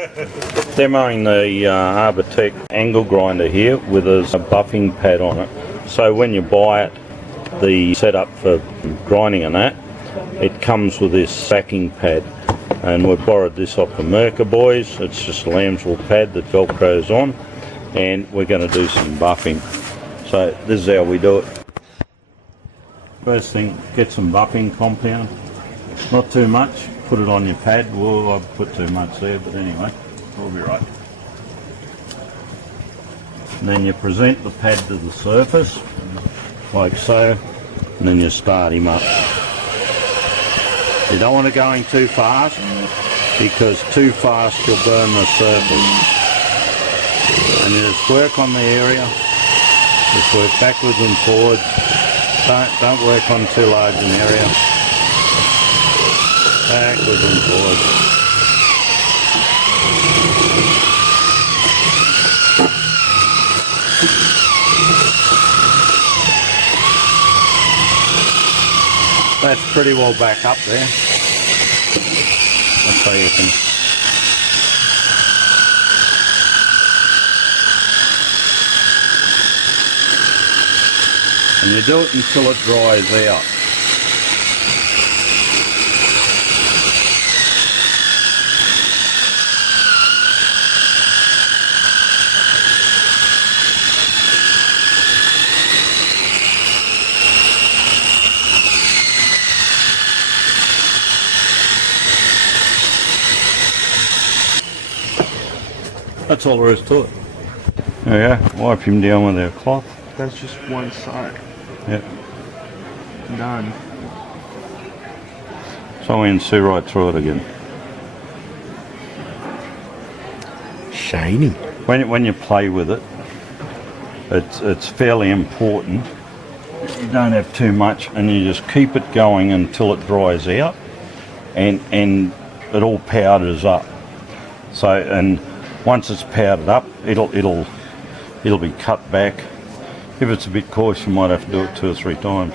Demoing the Arbortech angle grinder here with a buffing pad on it. So when you buy it, the setup for grinding and that, it comes with this backing pad. And we've borrowed this off the Mercer boys. It's just a lambswool pad that velcros on, and we're going to do some buffing. So this is how we do it. First thing, get some buffing compound. Not too much. Put it on your pad. Well, I've put too much there, but anyway, we'll be right. And then you present the pad to the surface, like so, and then you start him up. You don't want to go going too fast, because too fast you'll burn the surface. And you just work on the area, just work backwards and forwards. Don't work on too large an area. Backwards and forwards. That's pretty well back up there. That's how you can. And you do it until it dries out. That's all there is to it. There you go. Wipe him down with our cloth. That's just one side. Yep. Done. So we can see right through it again. Shiny. When you play with it, it's fairly important. You don't have too much, and you just keep it going until it dries out, and it all powders up. So, and once it's powdered up, it'll be cut back. If it's a bit coarse, you might have to do it 2 or 3 times.